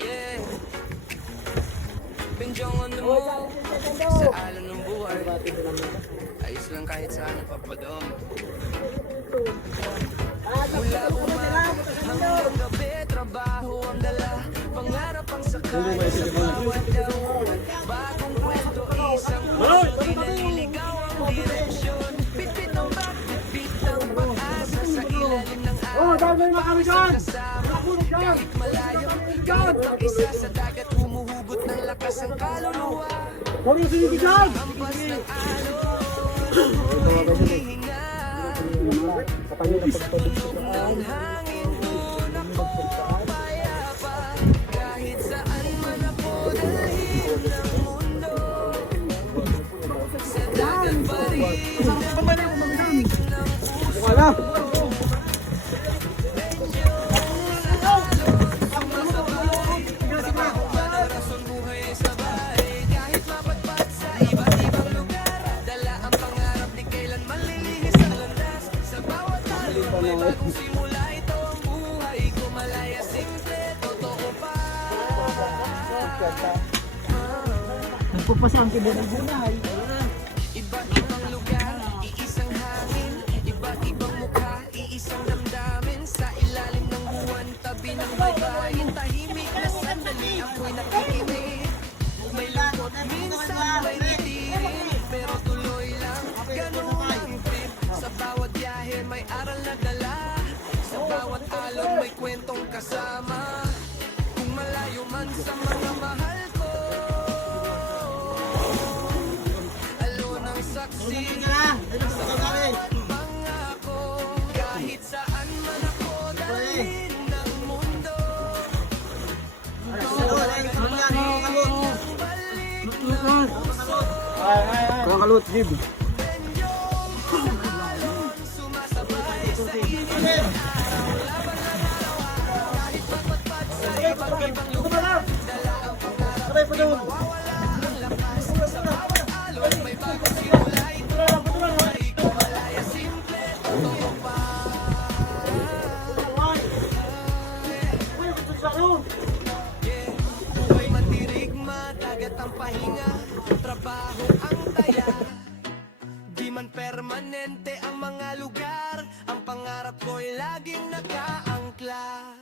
Yeah. Benjong on the move. Sa alon ng buhay. Ayos lang kahit saan napapadong. Mula umaga hanggang gabi, trabaho ang dala. Pangarap ang sakay sa bawat daon. Bagong kwento, isang puso, di naliligaw ang direksyon. Bitbit ng bag, bitbit ng pag-asa sa ilalim ng araw. Isang kasama, kahit malayo, kahit mag-isa sa dagat, humuhugot ng lakas ang kaluluwa. Hampas ng alon, humihinga. Ng hangin doon ako payapa. Kahit saan man ako dalhin ng mundo, sa dagat pa rin ang balik ng puso. Bagong simula ito ang buhay ko, malaya, simple, totoo pa. Nagpupasang ko din ang buhay. Iba't ibang lugar, iisang hangin. Iba't ibang mukha, iisang damdamin. Sa ilalim ng buwan, tabi ng baybayin. Tahimik na sandali, ako'y nakikinig. May lungkot, minsan may nitirin, pero tuloy lang, ganun ang trip. Sa bawat biyahe may aral na dala. Sa bawat alon may kwentong kasama. Kung malayo man sa mga mahal ko, alon ang saksi sa bawat pangako. Kahit saan man ako dalhin ng mundo, balik ng puso. Mga kalut, Jib. Sumasabay sa ilang laban na dalawa. Kahit pagpatpat sa iba't ibang lugar, dala ang pangarap, di mawawala ang lakas. Sa bawat alon may bagong simula ito ang buhay ko, malaya, simple, totoo pa. Yeah, buhay mandirigma, dagat ang pahinga, trabaho ang taya. Di man permanente ang mga lugar, ang pangarap ko'y laging nakaangkla.